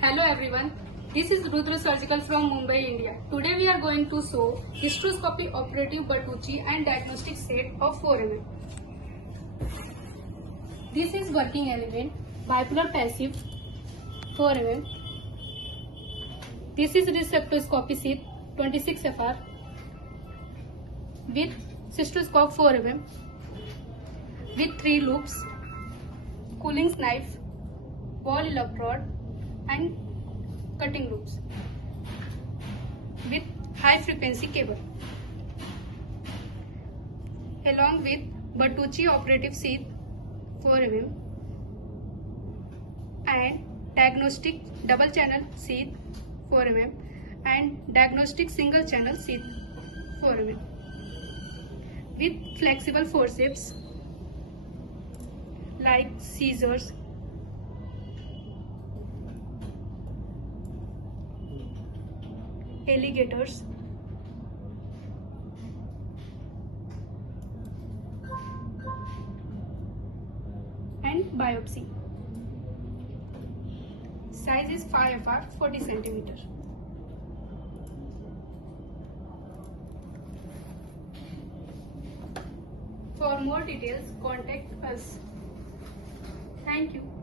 Hello everyone, this is RUDRA Surgical from Mumbai, India. Today we are going to show Hysteroscopic Operative Bertocci and Diagnostic set of 4 mm. This is working element, bipolar passive 4 mm. This is Hysteroscopic sheath 26 FR with cystoscope 4 mm with 3 loops, cooling knife, ball electrode and cutting loops with high frequency cable, along with Bertocci operative sheath 4 mm and diagnostic double channel sheath 4 mm and diagnostic single channel sheath 4 mm with flexible forceps like scissors, alligators, and biopsy. Size is 5 FR 40 cm. For more details, contact us. Thank you.